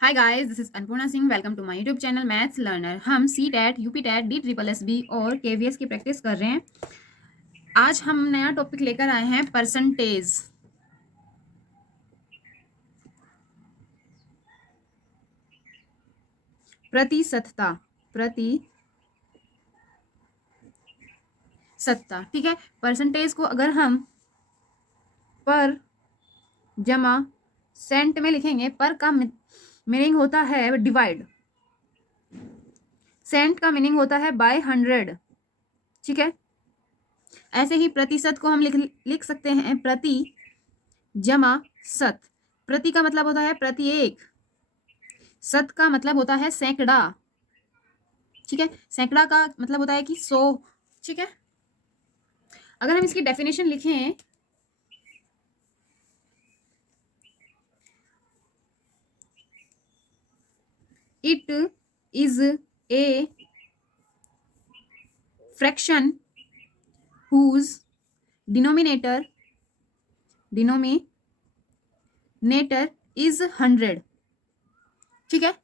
Hi guys, this is Annapurna Singh. Welcome to my YouTube channel maths learner. हम C TET, UP TET, D triple S B और KVS की practice कर रहे हैं। आज हम नया टॉपिक लेकर आए हैं, परसेंटेज। प्रतिशतता, प्रतिशतता। ठीक है, परसेंटेज को अगर हम पर जमा सेंट में लिखेंगे, पर का मीनिंग होता है डिवाइड, सेंट का मीनिंग होता है बाय 100। ठीक है, ऐसे ही प्रतिशत को हम लिख सकते हैं प्रति जमा शत। प्रति का मतलब होता है प्रति एक, शत का मतलब होता है सैकड़ा। ठीक है, सैकड़ा का मतलब होता है कि 100। ठीक है, अगर हम इसकी डेफिनेशन लिखें, it is a fraction whose denominator is 100। ठीक है,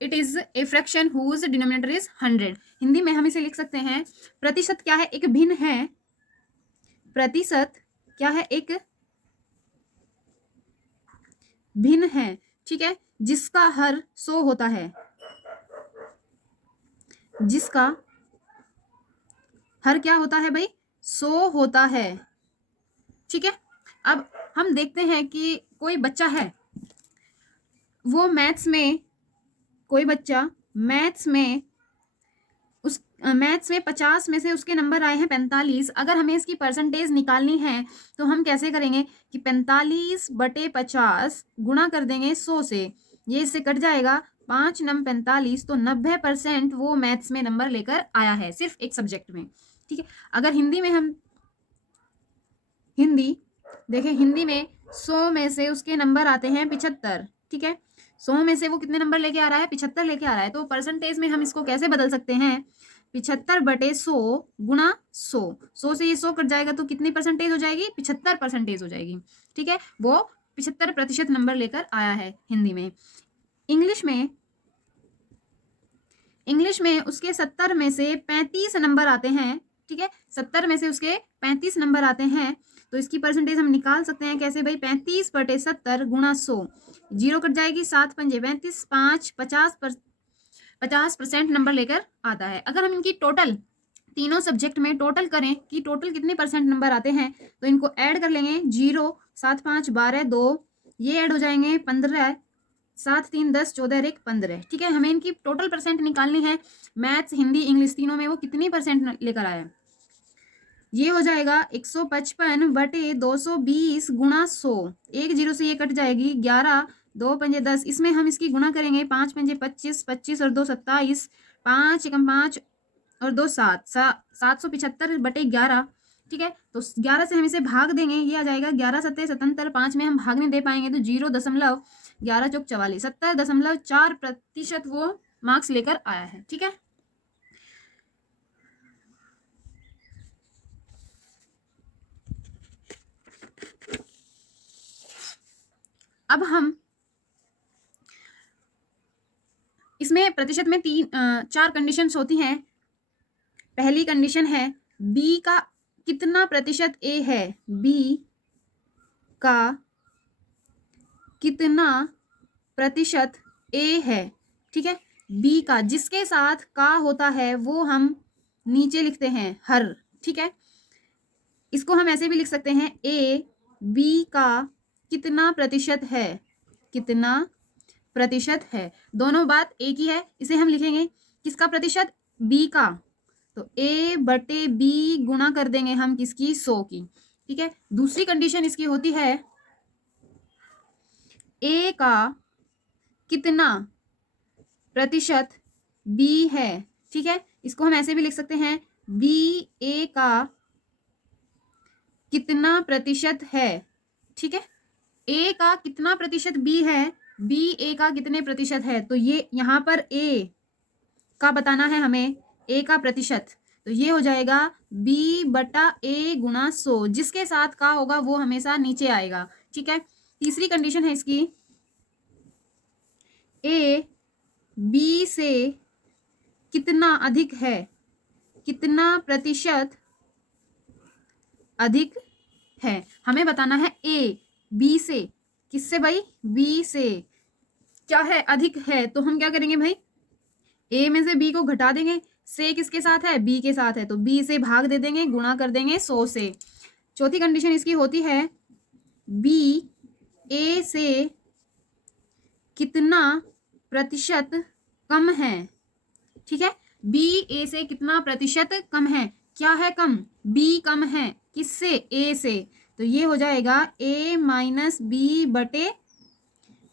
it is a fraction whose denominator is 100। Hindi में हम इसे लिख सकते हैं, प्रतिशत क्या है? एक भिन्न है। प्रतिशत क्या है? एक भिन्न है। ठीक है, जिसका हर 100 होता है, जिसका हर क्या होता है भाई? 100 होता है। ठीक है, अब हम देखते हैं कि कोई बच्चा है, वो मैथ्स में, कोई बच्चा मैथ्स में, उस मैथ्स में 50 में से उसके नंबर आए हैं 45। अगर हमें इसकी परसेंटेज निकालनी है तो हम कैसे करेंगे कि 45/50 गुणा कर देंगे 100 से, ये इससे कट जाएगा। 5 नम 45, तो 90% वो मैथ्स में नंबर लेकर आया है, सिर्फ एक सब्जेक्ट में। ठीक है, अगर हिंदी में हम हिंदी देखें, हिंदी में 100 में से उसके नंबर आते हैं 75। ठीक है, 100 में से वो कितने नंबर लेके आ रहा है? 75 लेके आ रहा है। तो परसेंटेज में हम इसको कैसे बदल सकते हैं? 75/100 गुणा 100। 100 से ये 100 कट जाएगा तो कितनी परसेंटेज हो जाएगी? 75% हो जाएगी। ठीक है, वो 75% नंबर लेकर आया है हिंदी में। इंग्लिश में उसके 70 में से 35 नंबर आते हैं। ठीक है, 70 में से उसके 35 नंबर आते हैं, तो इसकी परसेंटेज हम निकाल सकते हैं कैसे भाई? 35/70 गुणा 100, जीरो कट जाएगी, 7 पंजे 35, 5 50% नंबर लेकर आता है। अगर हम इनकी टोटल तीनों सब्जेक्ट में टोटल करें कि टोटल कितने परसेंट नंबर आते हैं, तो इनको ऐड कर लेंगे। 0 7 5 12 2, ये ऐड हो जाएंगे 15, 7 3 10 14 1 15। ठीक है, हमें इनकी टोटल परसेंट निकालनी है। मैथ्स, हिंदी, इंग्लिश तीनों में वो कितनी परसेंट लेकर आया है? ये हो जाएगा 155/220 गुणा 100। एक जीरो से ये कट जाएगी, 11 2 पंजे 10। इसमें हम इसकी गुणा करेंगे, 5 पंजे 25, 25 और 2 27, 5 एकम 5 और 2 7, 775/11। ठीक है, तो 11 से हम इसे भाग देंगे, ये आ जाएगा 11 सत्ते 77। 5 में हम भागने दे पाएंगे तो 0.11 चौक 44, 70.4% वो मार्क्स लेकर आया है। ठीक है, अब हम इसमें प्रतिशत में 4 कंडीशंस होती हैं। पहली कंडीशन है बी का कितना प्रतिशत ए है, बी का कितना प्रतिशत ए है। ठीक है, बी का जिसके साथ का होता है वो हम नीचे लिखते हैं हर। ठीक है, इसको हम ऐसे भी लिख सकते हैं, ए बी का कितना प्रतिशत है, कितना प्रतिशत है। दोनों बात एक ही है। इसे हम लिखेंगे किसका प्रतिशत? बी का। तो A/B गुणा कर देंगे हम किसकी? 100 की। ठीक है, दूसरी कंडीशन इसकी होती है ए का कितना प्रतिशत बी है। ठीक है, इसको हम ऐसे भी लिख सकते हैं, बी ए का कितना प्रतिशत है। ठीक है, ए का कितना प्रतिशत बी है, बी ए का कितने प्रतिशत है, तो ये यहाँ पर ए का बताना है हमें, ए का प्रतिशत। तो ये हो जाएगा B/A गुणा 100, जिसके साथ का होगा वो हमेशा नीचे आएगा। ठीक है, तीसरी कंडीशन है इसकी, ए बी से कितना अधिक है, कितना प्रतिशत अधिक है। हमें बताना है ए बी से, किससे भाई, बी से क्या है, अधिक है। तो हम क्या करेंगे भाई, ए में से बी को घटा देंगे, से किसके साथ है, बी के साथ है, तो बी से भाग दे देंगे, गुणा कर देंगे 100 से। चौथी कंडीशन इसकी होती है बी ए से कितना प्रतिशत कम है। ठीक है, बी ए से कितना प्रतिशत कम है, क्या है कम, बी कम है, किससे, ए से। तो ये हो जाएगा ए माइनस बी बटे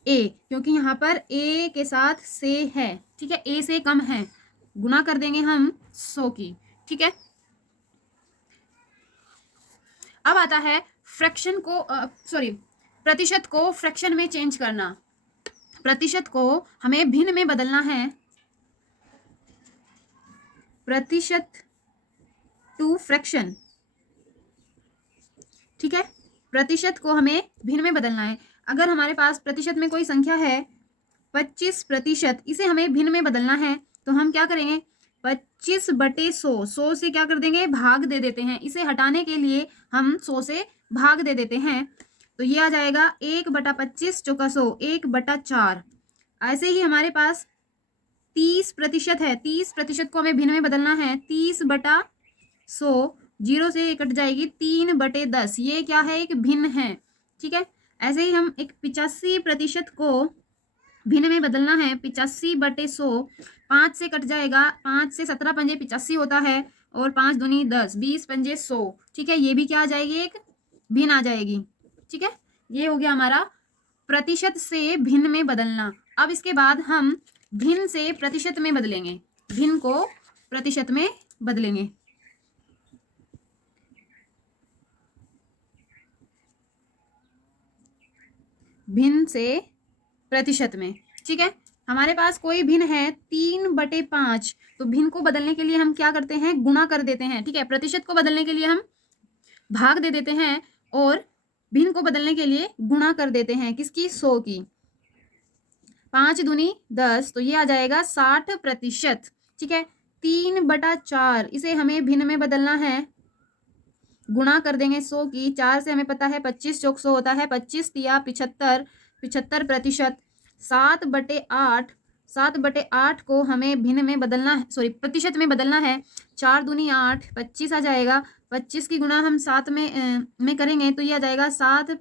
ए, क्योंकि यहाँ पर ए के साथ से है। ठीक है, ए से कम है, गुना कर देंगे हम 100 की। ठीक है, अब आता है फ्रैक्शन को सॉरी प्रतिशत को फ्रैक्शन में चेंज करना। प्रतिशत को हमें भिन्न में बदलना है, प्रतिशत टू फ्रैक्शन। ठीक है, प्रतिशत को हमें भिन्न में बदलना है। अगर हमारे पास प्रतिशत में कोई संख्या है 25%, इसे हमें भिन्न में बदलना है, तो हम क्या करेंगे, 25 बटे 100, 100 से क्या कर देंगे, भाग दे देते हैं। इसे हटाने के लिए हम 100 से भाग दे देते हैं, तो ये आ जाएगा 1/25 चौका 100, 1/4। ऐसे ही हमारे पास 30% है, 30% को हमें भिन्न में बदलना है, 30/100, 0 से कट जाएगी, 3/10, ये क्या है, एक भिन्न है। ठीक है, ऐसे ही हम एक 85% को भिन्न में बदलना है, 85/100, 5 से कट जाएगा, 5 से 17 पंजे 85 होता है, और 5 दूनी 10, 20 पंजे 100। ठीक है, ये भी क्या आ जाएगी, एक भिन्न आ जाएगी। ठीक है, ये हो गया हमारा प्रतिशत से भिन्न में बदलना। अब इसके बाद हम भिन्न से प्रतिशत में बदलेंगे, भिन्न को प्रतिशत में बदलेंगे। भिन्न से प्रतिशत में। ठीक है, हमारे पास कोई भिन्न है 3/5, तो भिन्न को बदलने के लिए हम क्या करते हैं, गुणा कर देते हैं। ठीक है, प्रतिशत को बदलने के लिए हम भाग दे देते हैं, और भिन्न को बदलने के लिए गुणा कर देते हैं, किसकी, 100 की। 5 दूनी 10, तो ये आ जाएगा 60%। ठीक है, 3/4, इसे हमें भिन्न में बदलना है, गुणा कर देंगे 100 की। 4 से हमें पता है 25 चौक 100 होता है, 25 तिया 75, 75%। 7/8, 7/8 को हमें भिन्न में बदलना है, सॉरी प्रतिशत में बदलना है। 4 दूनी 8, 25 आ जाएगा, 25 की गुणा हम 7 में करेंगे, तो ये आ जाएगा 7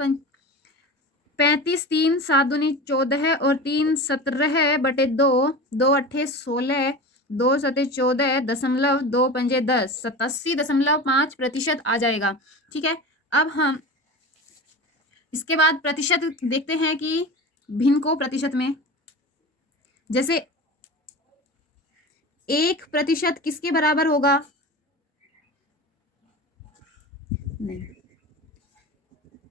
35, 3 7 दूनी 14, और 3 17/2, 2 8 16, 2 7 14, 2 पंजे 10, 87.5% आ जाएगा। ठीक है, अब हम इसके बाद प्रतिशत देखते हैं कि भिन्न को प्रतिशत में, जैसे 1% किसके बराबर होगा, नहीं,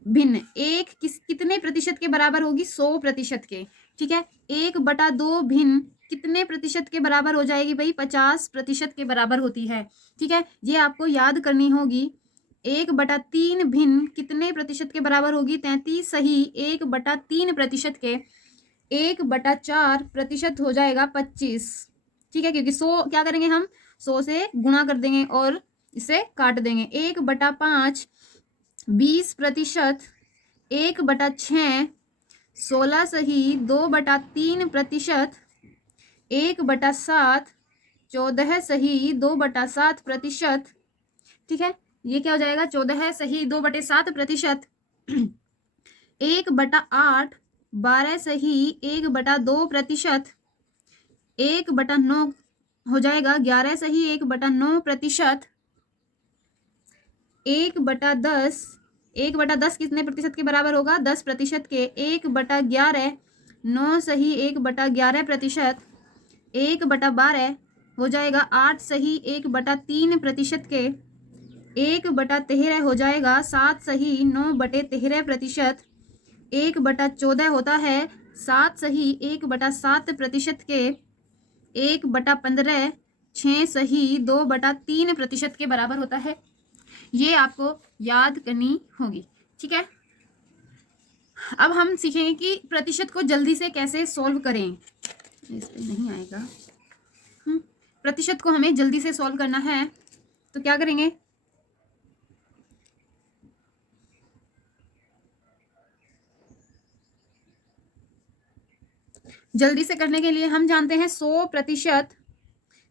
भिन्न एक कितने प्रतिशत के बराबर होगी, 100% के। ठीक है, 1/2 भिन्न कितने प्रतिशत के बराबर हो जाएगी भाई, 50% के बराबर होती है। ठीक है, ये आपको याद करनी होगी। 1/3 भिन्न कितने प्रतिशत के बराबर होगी, 33 सही, 1/3% के 1/4% हो जाएगा 25। ठीक है, क्योंकि 100 क्या करेंगे हम, 100 से गुणा कर देंगे और इसे काट देंगे। 1/5 20%, 1/6 16 सही, 2/3%, 1/7 14 सही, 2/7%। ठीक है, ये क्या हो जाएगा, 14 सही 2/7%। 1/8 12 सही, 1/2%। 1/9 हो जाएगा 11 सही, 1/9%। 1/10, 1/10 कितने प्रतिशत के बराबर होगा, 10% के। 1/11 9 सही, 1/11%। 1/12 हो जाएगा 8 सही, 1/3% के। 1/13 हो जाएगा 7 सही, 9/13%। 1/14 होता है 7 सही, 1/7% के। 1/15 6 सही, 2/3% के बराबर होता है। ये आपको याद करनी होगी। ठीक है, अब हम सीखेंगे कि प्रतिशत को जल्दी से कैसे सॉल्व करें। इस पे नहीं आएगा। प्रतिशत को हमें जल्दी से सॉल्व करना है तो क्या करेंगे, जल्दी से करने के लिए हम जानते हैं 100%,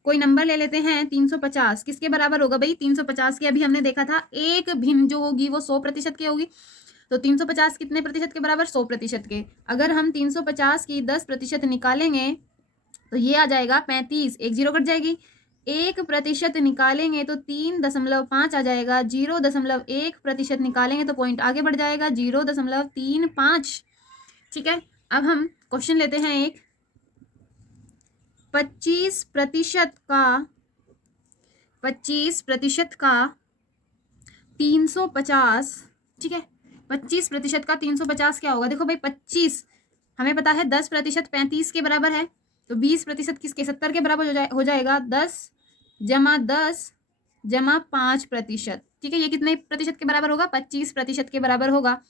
कोई नंबर ले लेते हैं 350, किसके बराबर होगा भाई 350 के, अभी हमने देखा था एक भिन्न जो होगी वो 100% की होगी। तो 350 कितने प्रतिशत के बराबर, 100% के। अगर हम 350 की 10% निकालेंगे तो ये आ जाएगा 35, एक जीरो कट जाएगी। 1% निकालेंगे तो 3.5 आ जाएगा। 0.1% निकालेंगे तो पॉइंट आगे बढ़ जाएगा 0.35। ठीक है, अब हम क्वेश्चन लेते हैं एक। 25% का 350, ठीक है, 25% का 350 क्या होगा, देखो भाई 25 हमें पता है 10% 35 के बराबर है, तो 20% किसके 70 के बराबर हो जाएगा 10 जमा 10 जमा 5%। ठीक है, ये कितने प्रतिशत के बराबर होगा, 25% के बराबर होगा।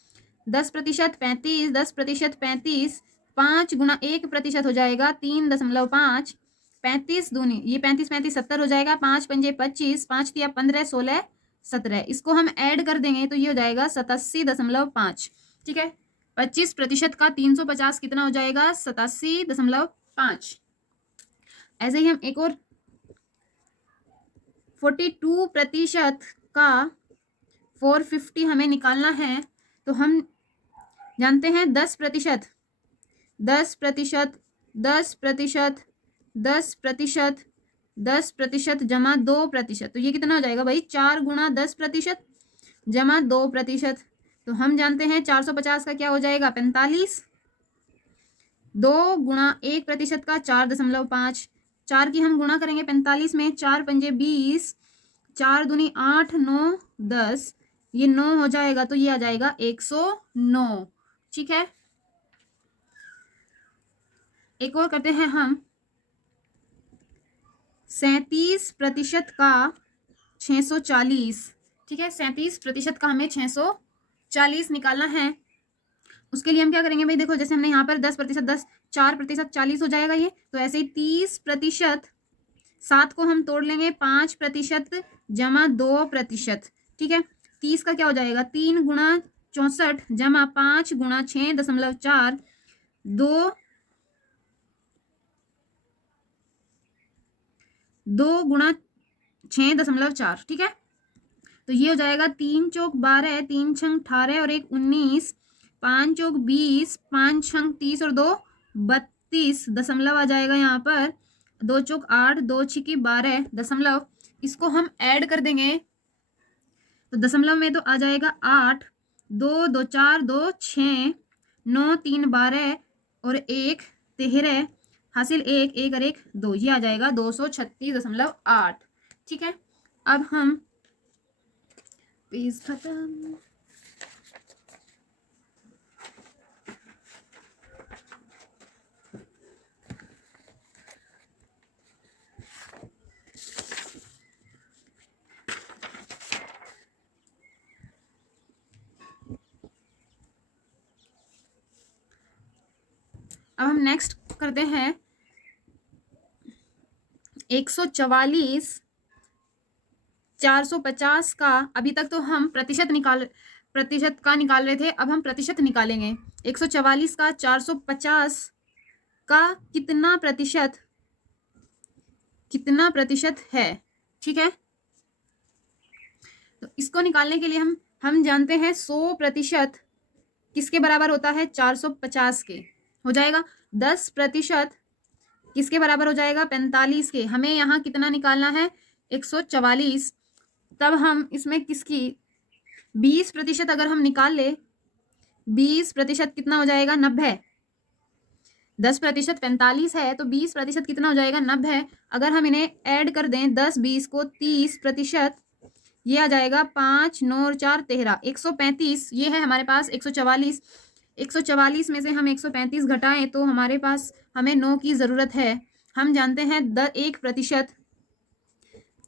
10% 35, 10% 35, 5 गुना 1% हो जाएगा 3.5। 35 दूनी ये 35 35 70 हो जाएगा। 5 पंजे 25, 5 तिया 15, 16 17, इसको हम ऐड कर देंगे तो ये हो जाएगा 87.5। ठीक है, 25% का 350 कितना हो जाएगा, 87.5। ऐसे ही हम एक और 42% का 450 हमें निकालना है। तो हम जानते हैं 10%, 10%, 10%, 10%, 10% जमा 2%, तो ये कितना हो जाएगा भाई 4 गुना 10% जमा 2%। तो हम जानते हैं 450 का क्या हो जाएगा 45। 2 गुणा 1% का 4.5, 4 की हम गुणा करेंगे 45 में, 4 पंजे 20, 4 दूनी 8, 9 10, ये 9 हो जाएगा तो ये आ जाएगा 109। ठीक है, एक और करते हैं हम। 37% का 640, ठीक है, 37% का हमें 640 निकालना है। उसके लिए हम क्या करेंगे भाई, देखो जैसे हमने यहाँ पर 10%, 10 4% 40 हो जाएगा ये, तो ऐसे ही 30%, 7 को हम तोड़ लेंगे 5% जमा 2%। ठीक है, 30 का क्या हो जाएगा 3 गुणा 64 जमा 5 गुणा 6.4, 2 गुणा 6.4। ठीक है, तो ये हो जाएगा 3 चौक 12, 3 छंग 18 और 1 19, 5 चौक 20, 5 छंग 30 और 2 32 दशमलव आ जाएगा यहाँ पर। 2 चौक 8, 2 छिकी 12 दशमलव, इसको हम ऐड कर देंगे तो दशमलव में तो आ जाएगा 8, 2 2 4 2 6, 9 3 12 और 1 13, हासिल 1 1 और 1 2, ये आ जाएगा 236.8। ठीक है, अब हम पेज खत्म। अब हम नेक्स्ट करते हैं 144 450 का। अभी तक तो हम प्रतिशत का निकाल रहे थे, अब हम प्रतिशत निकालेंगे। 144 का 450 का कितना प्रतिशत है। ठीक है, तो इसको निकालने के लिए हम जानते हैं 100% किसके बराबर होता है 450 के हो जाएगा। 10% किसके बराबर हो जाएगा 45 के। हमें यहाँ कितना निकालना है 144, तब हम इसमें किसकी 20% अगर हम निकाल ले, 20% कितना हो जाएगा 90। 10% 45 है तो 20% कितना हो जाएगा 90। अगर हम इन्हें ऐड कर दें 10 20 को 30%, ये आ जाएगा 5 9 और 4 13, 135। ये है हमारे पास 144। 144 में से हम 135 घटाएं तो हमारे पास हमें 9 की ज़रूरत है। हम जानते हैं 1%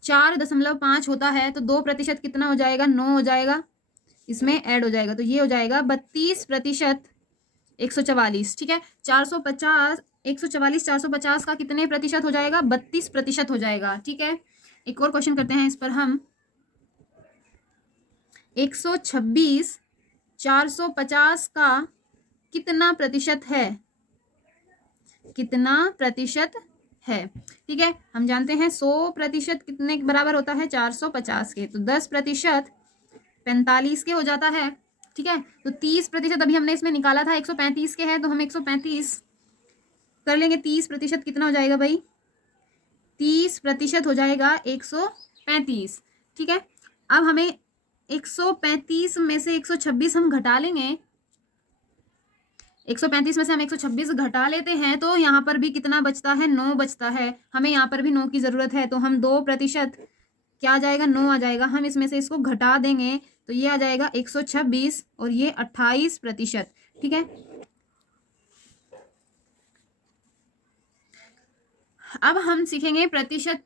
4.5 होता है, तो 2% कितना हो जाएगा 9 हो जाएगा, इसमें ऐड हो जाएगा तो ये हो जाएगा 32%। 144, ठीक है। 450, 144, 450 का कितने प्रतिशत हो जाएगा? 32% हो जाएगा, ठीक है। एक और क्वेश्चन करते हैं इस पर हम। 126 450 का कितना प्रतिशत है? कितना प्रतिशत है, ठीक है। हम जानते हैं 100% कितने के बराबर होता है? 450 के। तो 10% 45 के हो जाता है, ठीक है। तो 30% अभी हमने इसमें निकाला था, 135 के है, तो हम 135 कर लेंगे। 30% कितना हो जाएगा भाई? 30% हो जाएगा 135, ठीक है। अब हमें 135 में से 126 हम घटा लेंगे। 135 में से हम 126 घटा लेते हैं तो यहाँ पर भी कितना बचता है? 9 बचता है। हमें यहाँ पर भी 9 की ज़रूरत है, तो हम 2% क्या आ जाएगा? 9 आ जाएगा। हम इसमें से इसको घटा देंगे तो ये आ जाएगा 126 और ये 28%, ठीक है। अब हम सीखेंगे प्रतिशत।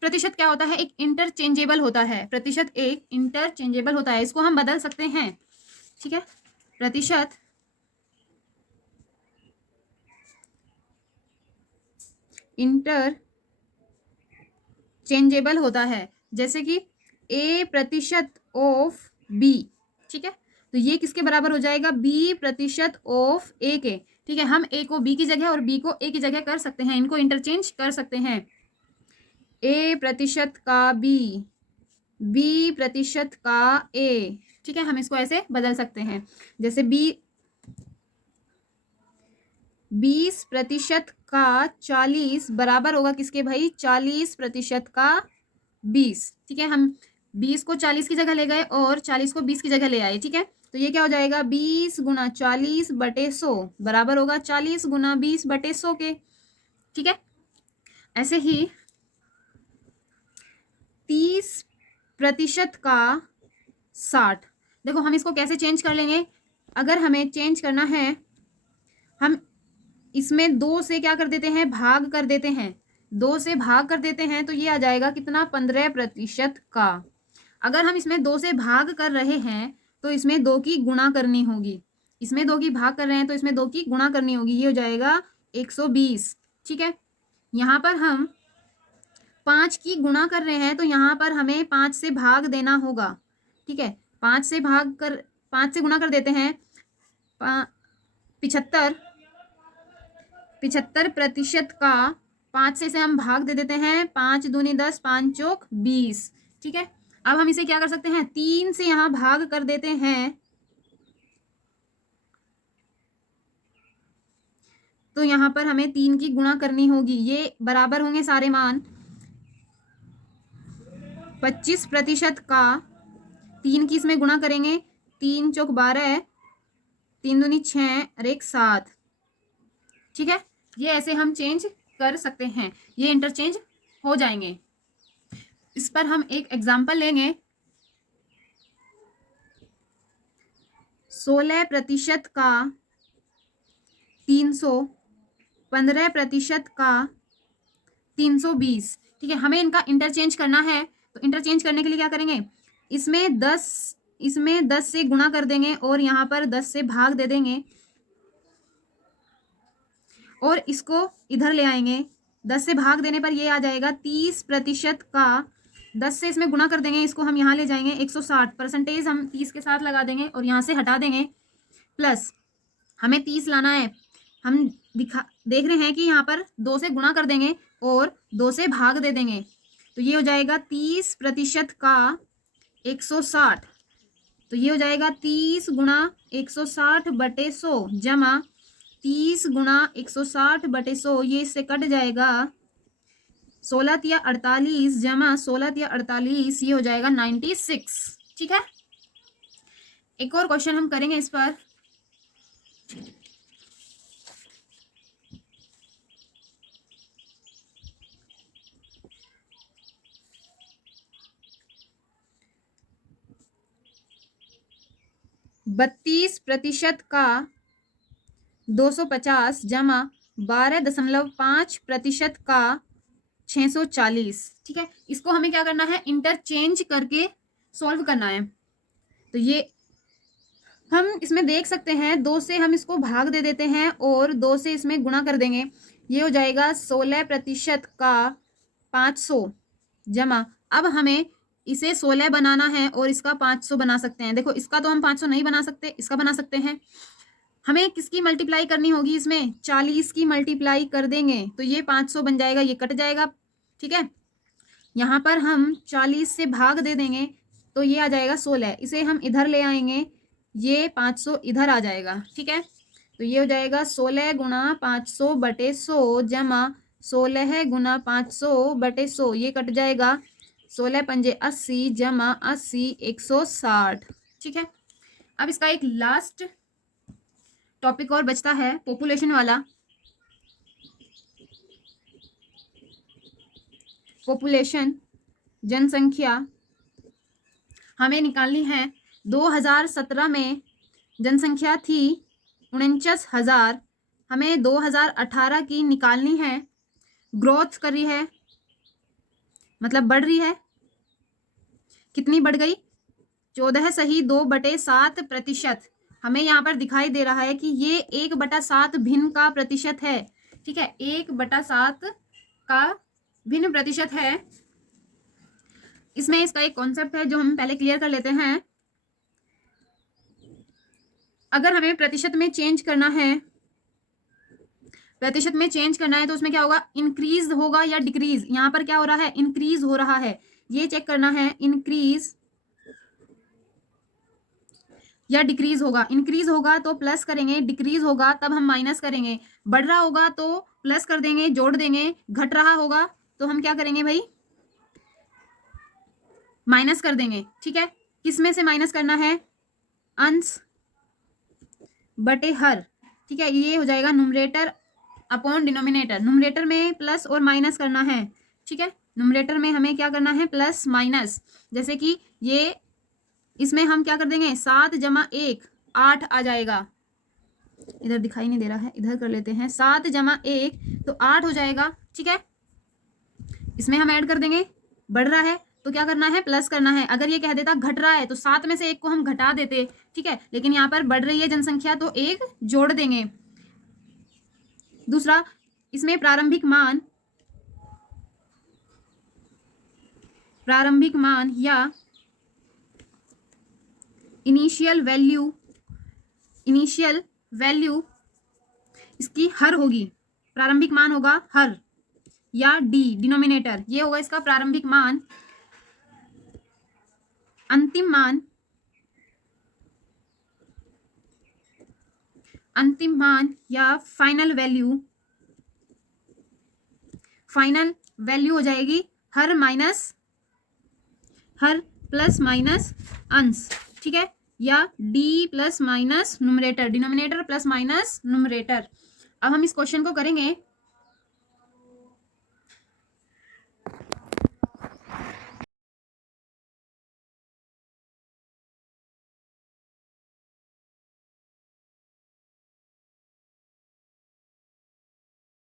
प्रतिशत क्या होता है? एक इंटरचेंजेबल होता है। प्रतिशत एक इंटरचेंजेबल होता है, इसको हम बदल सकते हैं, ठीक है। प्रतिशत इंटरचेंजेबल होता है, जैसे कि A% ऑफ B, ठीक है। तो ये किसके बराबर हो जाएगा? B% ऑफ A के, ठीक है। हम A को B की जगह और B को A की जगह कर सकते हैं, इनको इंटरचेंज कर सकते हैं। A% का B, B% का A, ठीक है। हम इसको ऐसे बदल सकते हैं, जैसे 20% का 40 बराबर होगा किसके भाई? 40% का 20, ठीक है। हम 20 को 40 की जगह ले गए और 40 को 20 की जगह ले आए, ठीक है। तो ये क्या हो जाएगा? 20 गुना 40 बटे 100 बराबर होगा 40 गुना 20 बटे 100 के, ठीक है। ऐसे ही 30% का 60। देखो हम इसको कैसे चेंज कर लेंगे? अगर हमें चेंज करना है, हम इसमें 2 से क्या कर देते हैं? भाग कर देते हैं। 2 से भाग कर देते हैं तो ये आ जाएगा कितना? 15% का। अगर हम इसमें 2 से भाग कर रहे हैं तो इसमें 2 की गुणा करनी होगी। इसमें 2 की भाग कर रहे हैं तो इसमें 2 की गुणा करनी होगी, ये हो जाएगा 120, ठीक है। यहाँ पर हम 5 की गुणा कर रहे हैं तो यहाँ पर हमें 5 से भाग देना होगा, ठीक है। 5 से गुणा कर देते हैं। 75% का 5 से हम भाग दे देते हैं। 5 दूनी 10, 5 चौक 20, ठीक है। अब हम इसे क्या कर सकते हैं? 3 से यहाँ भाग कर देते हैं तो यहाँ पर हमें 3 की गुणा करनी होगी, ये बराबर होंगे सारे मान। 25% का 3 की इसमें गुणा करेंगे, 3 चौक 12, 3 दूनी 6 और 1 7, ठीक है। ये ऐसे हम चेंज कर सकते हैं, ये इंटरचेंज हो जाएंगे। इस पर हम एक एग्जाम्पल लेंगे। 16% का 300, 15% का 320, ठीक है। हमें इनका इंटरचेंज करना है, तो इंटरचेंज करने के लिए क्या करेंगे? इसमें 10 से गुणा कर देंगे और यहाँ पर 10 से भाग दे देंगे और इसको इधर ले आएंगे। 10 से भाग देने पर ये आ जाएगा 30% का 10 से इसमें गुणा कर देंगे, इसको हम यहाँ ले जाएंगे 160, परसेंटेज हम 30 के साथ लगा देंगे और यहाँ से हटा देंगे। प्लस हमें 30 लाना है, हम देख रहे हैं कि यहाँ पर 2 से गुणा कर देंगे और 2 से भाग दे देंगे, तो ये हो जाएगा 30% का 160। तो ये हो जाएगा 30 गुणा 160 बटे 100 जमा 30 गुणा 160 बटे 100, ये इससे कट जाएगा 16 या 48 जमा 16 या 48, ये हो जाएगा 96, ठीक है। एक और क्वेश्चन हम करेंगे इस पर। बत्तीस प्रतिशत का 250 जमा 12.5% का 640, ठीक है। इसको हमें क्या करना है? इंटरचेंज करके सॉल्व करना है। तो ये हम इसमें देख सकते हैं 2 से हम इसको भाग दे देते हैं और 2 से इसमें गुणा कर देंगे। ये हो जाएगा 16% का 500 जमा, अब हमें इसे 16 बनाना है और इसका 500 बना सकते हैं। देखो इसका तो हम 500 नहीं बना सकते, इसका बना सकते हैं। हमें किसकी मल्टीप्लाई करनी होगी, इसमें 40 की मल्टीप्लाई कर देंगे तो ये 500 बन जाएगा, ये कट जाएगा। ठीक है, यहाँ पर हम 40 से भाग दे देंगे तो ये आ जाएगा 16, इसे हम इधर ले आएंगे, ये 500 इधर आ जाएगा। ठीक है, तो ये हो जाएगा 16 गुणा 500 बटे 100 जमा 16 गुणा 500 बटे 100, ये कट जाएगा। 16 पंजे 80 जमा 80 160। ठीक है, अब इसका एक लास्ट टॉपिक और बचता है पॉपुलेशन वाला। पॉपुलेशन, जनसंख्या हमें निकालनी है। 2017 में जनसंख्या थी 49,000, हमें 2018 की निकालनी है। ग्रोथ कर रही है, मतलब बढ़ रही है। कितनी बढ़ गई, 14.2/7%। हमें यहाँ पर दिखाई दे रहा है कि ये 1/7 भिन्न का प्रतिशत है। ठीक है, 1/7 का भिन्न प्रतिशत है। इसमें इसका एक कॉन्सेप्ट है जो हम पहले क्लियर कर लेते हैं। अगर हमें प्रतिशत में चेंज करना है, प्रतिशत में चेंज करना है तो उसमें क्या होगा, इंक्रीज होगा या डिक्रीज। यहाँ पर क्या हो रहा है, इंक्रीज हो रहा है, ये चेक करना है इंक्रीज या डिक्रीज होगा। इंक्रीज होगा तो प्लस करेंगे, डिक्रीज होगा तब हम माइनस करेंगे। बढ़ रहा होगा तो प्लस कर देंगे, जोड़ देंगे। घट रहा होगा तो हम क्या करेंगे भाई, माइनस कर देंगे। ठीक है, किस में से माइनस करना है, अंश बटे हर। ठीक है, ये हो जाएगा न्यूमरेटर अपॉन डिनोमिनेटर। न्यूमरेटर में प्लस और माइनस करना है। ठीक है, न्यूमरेटर में हमें क्या करना है, प्लस माइनस। जैसे कि ये इसमें हम क्या कर देंगे, 7 जमा 1 8 आ जाएगा। इधर दिखाई नहीं दे रहा है, इधर कर लेते हैं। 7 जमा 1 तो 8 हो जाएगा। ठीक है, इसमें हम ऐड कर देंगे। बढ़ रहा है तो क्या करना है, प्लस करना है। अगर ये कह देता घट रहा है तो 7 में से 1 को हम घटा देते। ठीक है, लेकिन यहाँ पर बढ़ रही है जनसंख्या तो 1 जोड़ देंगे। दूसरा, इसमें प्रारंभिक मान या इनिशियल वैल्यू इसकी हर होगी। प्रारंभिक मान होगा हर या डी, डिनोमिनेटर। ये होगा इसका प्रारंभिक मान। अंतिम मान या फाइनल वैल्यू हो जाएगी हर प्लस माइनस अंश। ठीक है, या D plus minus numerator, denominator plus minus numerator. अब हम इस क्वेश्चन को करेंगे